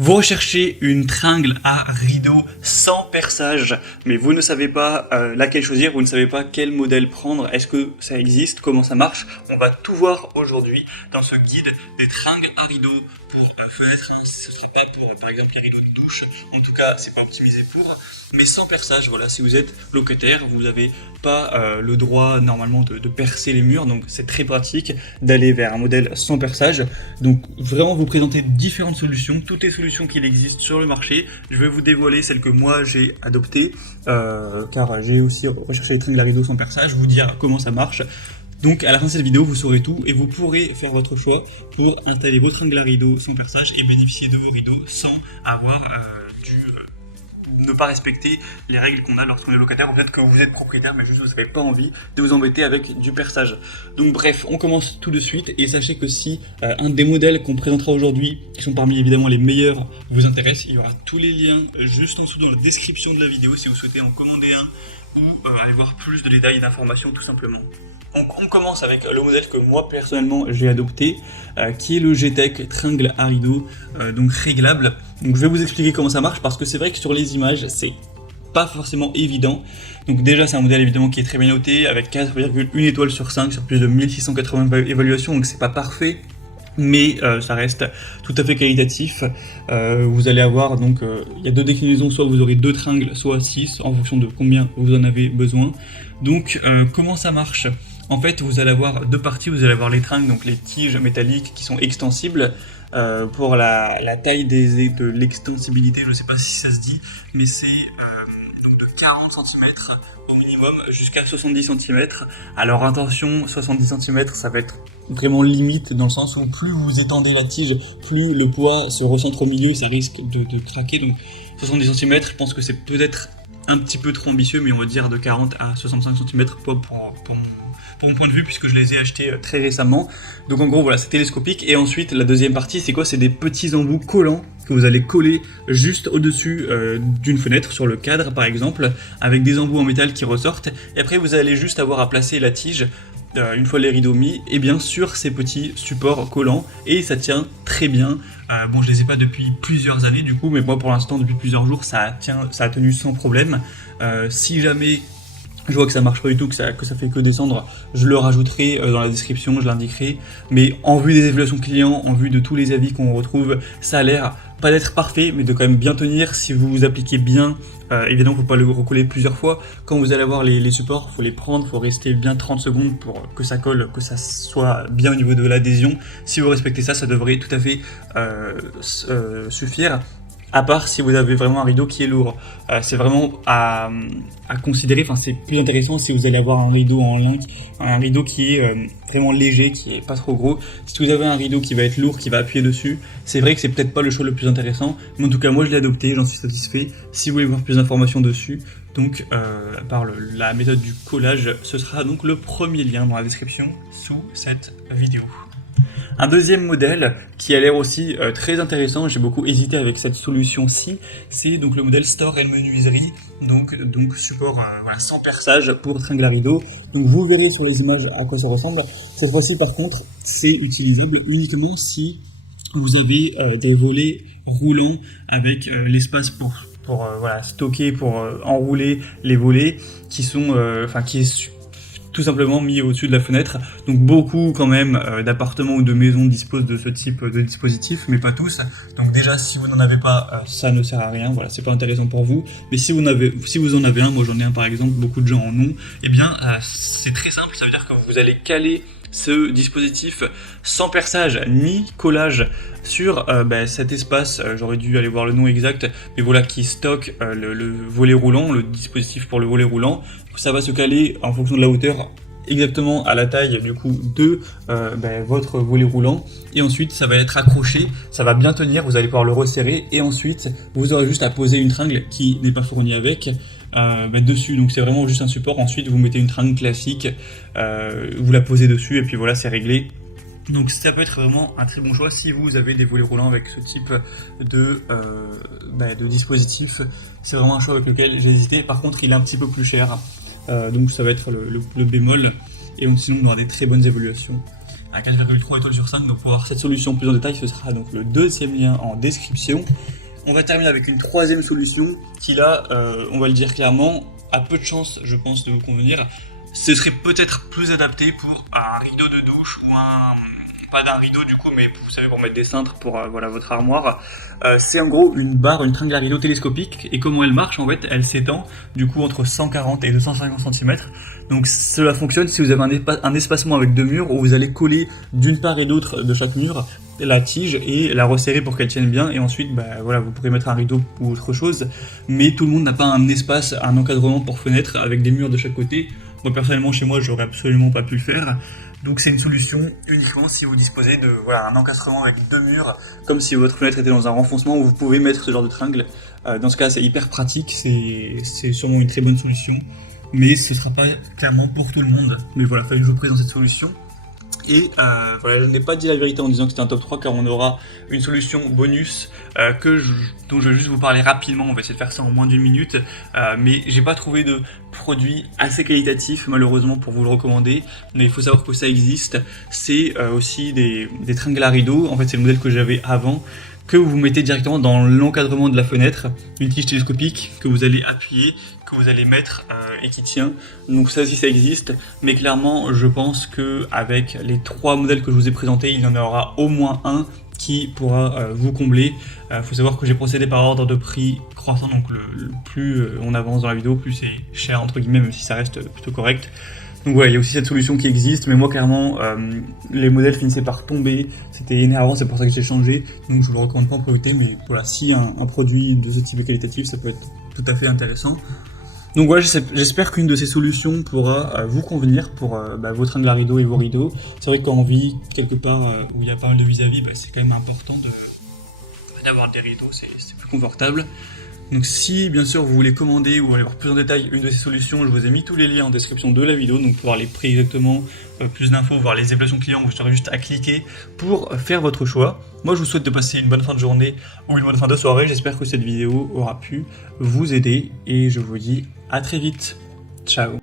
Vous recherchez une tringle à rideau sans perçage, mais vous ne savez pas laquelle choisir, vous ne savez pas quel modèle prendre, est-ce que ça existe, comment ça marche. On va tout voir aujourd'hui dans ce guide des tringles à rideau pour fenêtres, hein. Ce ne sera pas pour par exemple les rideaux de douche, en tout cas c'est pas optimisé pour, mais sans perçage. Voilà, si vous êtes locataire, vous n'avez pas le droit normalement de percer les murs, donc c'est très pratique d'aller vers un modèle sans perçage. Donc vraiment vous présenter différentes solutions, toutes les solutions qu'il existe sur le marché. Je vais vous dévoiler celle que moi j'ai adoptée, car j'ai aussi recherché les tringles à rideau sans perçage, vous dire comment ça marche. Donc à la fin de cette vidéo, vous saurez tout et vous pourrez faire votre choix pour installer vos tringles à rideau sans perçage et bénéficier de vos rideaux sans avoir ne pas respecter les règles qu'on a lorsqu'on est locataire, ou peut-être que vous êtes propriétaire mais juste vous n'avez pas envie de vous embêter avec du perçage. Donc bref, on commence tout de suite et sachez que si un des modèles qu'on présentera aujourd'hui, qui sont parmi évidemment les meilleurs, vous intéresse, il y aura tous les liens juste en dessous dans la description de la vidéo si vous souhaitez en commander un ou aller voir plus de détails et d'informations tout simplement. Donc on commence avec le modèle que moi personnellement j'ai adopté, qui est le G-Tech tringle à rideau, donc réglable. Donc je vais vous expliquer comment ça marche parce que c'est vrai que sur les images c'est pas forcément évident. Donc déjà c'est un modèle évidemment qui est très bien noté avec 4,1 étoiles sur 5 sur plus de 1680 évaluations, donc c'est pas parfait. Mais ça reste tout à fait qualitatif. Vous allez avoir donc, il y a deux déclinaisons, soit vous aurez 2 tringles, soit 6, en fonction de combien vous en avez besoin. Donc comment ça marche ? En fait, vous allez avoir deux parties, vous allez avoir les tringles, donc les tiges métalliques qui sont extensibles. Pour la taille de l'extensibilité, je ne sais pas si ça se dit, mais c'est de 40 cm au minimum jusqu'à 70 cm. Alors attention, 70 cm ça va être vraiment limite dans le sens où plus vous étendez la tige, plus le poids se recentre au milieu et ça risque de craquer. Donc 70 cm, je pense que c'est peut-être un petit peu trop ambitieux, mais on va dire de 40 à 65 cm pour mon point de vue, puisque je les ai achetés très récemment. Donc en gros voilà, c'est télescopique. Et ensuite la deuxième partie c'est quoi ? C'est des petits embouts collants que vous allez coller juste au-dessus d'une fenêtre, sur le cadre par exemple, avec des embouts en métal qui ressortent. Et après vous allez juste avoir à placer la tige, une fois les rideaux mis, et bien sur ces petits supports collants, et ça tient très bien. Bon, je les ai pas depuis plusieurs années du coup, mais moi pour l'instant depuis plusieurs jours ça a tenu sans problème. Si jamais je vois que ça marche pas du tout, que ça fait que descendre, je le rajouterai dans la description, je l'indiquerai. Mais en vue des évaluations clients, en vue de tous les avis qu'on retrouve, ça a l'air pas d'être parfait, mais de quand même bien tenir si vous vous appliquez bien. Évidemment, faut pas le recoller plusieurs fois. Quand vous allez avoir les supports, faut les prendre, faut rester bien 30 secondes pour que ça colle, que ça soit bien au niveau de l'adhésion. Si vous respectez ça, ça devrait tout à fait suffire. À part si vous avez vraiment un rideau qui est lourd. C'est vraiment à considérer, enfin c'est plus intéressant si vous allez avoir un rideau en lin, un rideau qui est vraiment léger, qui est pas trop gros. Si vous avez un rideau qui va être lourd, qui va appuyer dessus, c'est vrai que c'est peut-être pas le choix le plus intéressant, mais en tout cas moi je l'ai adopté, j'en suis satisfait. Si vous voulez voir plus d'informations dessus, donc par la méthode du collage, ce sera donc le premier lien dans la description sous cette vidéo. Un deuxième modèle qui a l'air aussi très intéressant, j'ai beaucoup hésité avec cette solution-ci, c'est donc le modèle Store & Menuiserie, donc support voilà, sans perçage pour tringle à rideau. Donc vous verrez sur les images à quoi ça ressemble. Cette fois-ci par contre, c'est utilisable uniquement si vous avez des volets roulants avec l'espace pour voilà, stocker, pour enrouler les volets qui sont, qui est tout simplement mis au-dessus de la fenêtre. Donc beaucoup quand même d'appartements ou de maisons disposent de ce type de dispositif, mais pas tous. Donc déjà si vous n'en avez pas, ça ne sert à rien, voilà, c'est pas intéressant pour vous. Mais si vous en avez un, moi j'en ai un par exemple, beaucoup de gens en ont, et bien c'est très simple, ça veut dire que vous allez caler ce dispositif sans perçage ni collage sur cet espace, j'aurais dû aller voir le nom exact, mais voilà, qui stocke le volet roulant, le dispositif pour le volet roulant. Ça va se caler en fonction de la hauteur exactement à la taille du coup de votre volet roulant, et ensuite ça va être accroché, ça va bien tenir, vous allez pouvoir le resserrer, et ensuite vous aurez juste à poser une tringle qui n'est pas fournie avec dessus. Donc c'est vraiment juste un support. Ensuite vous mettez une tringle classique, vous la posez dessus et puis voilà, c'est réglé. Donc ça peut être vraiment un très bon choix si vous avez des volets roulants avec ce type de dispositif. C'est vraiment un choix avec lequel j'ai hésité. Par contre il est un petit peu plus cher, donc ça va être le bémol, et sinon on aura des très bonnes évaluations. à 4,3 étoiles sur 5. Donc pour voir cette solution plus en détail, ce sera donc le deuxième lien en description. On va terminer avec une troisième solution qui là, on va le dire clairement, a peu de chances, je pense, de vous convenir. Ce serait peut-être plus adapté pour un rideau de douche ou pas d'un rideau du coup, mais vous savez, pour mettre des cintres pour voilà, votre armoire. C'est en gros une barre, une tringle à rideau télescopique, et comment elle marche en fait, elle s'étend du coup entre 140 et 250 cm. Donc cela fonctionne si vous avez un espacement avec deux murs où vous allez coller d'une part et d'autre de chaque mur la tige et la resserrer pour qu'elle tienne bien, et ensuite voilà, vous pourrez mettre un rideau ou autre chose, mais tout le monde n'a pas un espace, un encadrement pour fenêtre avec des murs de chaque côté. Moi personnellement chez moi j'aurais absolument pas pu le faire, donc c'est une solution uniquement si vous disposez de voilà, un encadrement avec deux murs, comme si votre fenêtre était dans un renfoncement où vous pouvez mettre ce genre de tringle. Dans ce cas c'est hyper pratique, c'est sûrement une très bonne solution, mais ce sera pas clairement pour tout le monde. Mais voilà, fallait que je vous présente cette solution. Et voilà, je n'ai pas dit la vérité en disant que c'était un top 3 car on aura une solution bonus dont je vais juste vous parler rapidement. On va essayer de faire ça en moins d'une minute, mais j'ai pas trouvé de produit assez qualitatif malheureusement pour vous le recommander, mais il faut savoir que ça existe. C'est aussi des tringles à rideau, en fait c'est le modèle que j'avais avant, que vous mettez directement dans l'encadrement de la fenêtre, une tige télescopique que vous allez appuyer, que vous allez mettre et qui tient. Donc ça aussi ça existe, mais clairement je pense qu'avec les trois modèles que je vous ai présentés, il y en aura au moins un qui pourra vous combler. Faut savoir que j'ai procédé par ordre de prix croissant, donc le plus on avance dans la vidéo, plus c'est cher entre guillemets, même si ça reste plutôt correct. Donc ouais, il y a aussi cette solution qui existe, mais moi clairement, les modèles finissaient par tomber, c'était énervant, c'est pour ça que j'ai changé, donc je vous le recommande pas en priorité, mais voilà, si un produit de ce type est qualitatif, ça peut être tout à fait intéressant. Donc voilà, j'espère qu'une de ces solutions pourra vous convenir pour vos tringles à rideaux et vos rideaux. C'est vrai que quand on vit quelque part où il y a pas mal de vis-à-vis, c'est quand même important d'avoir des rideaux, c'est plus confortable. Donc si bien sûr vous voulez commander ou aller voir plus en détail une de ces solutions, je vous ai mis tous les liens en description de la vidéo, donc pour voir les prix exactement, plus d'infos, voir les évaluations clients, vous aurez juste à cliquer pour faire votre choix. Moi je vous souhaite de passer une bonne fin de journée ou une bonne fin de soirée, j'espère que cette vidéo aura pu vous aider et je vous dis à très vite, ciao.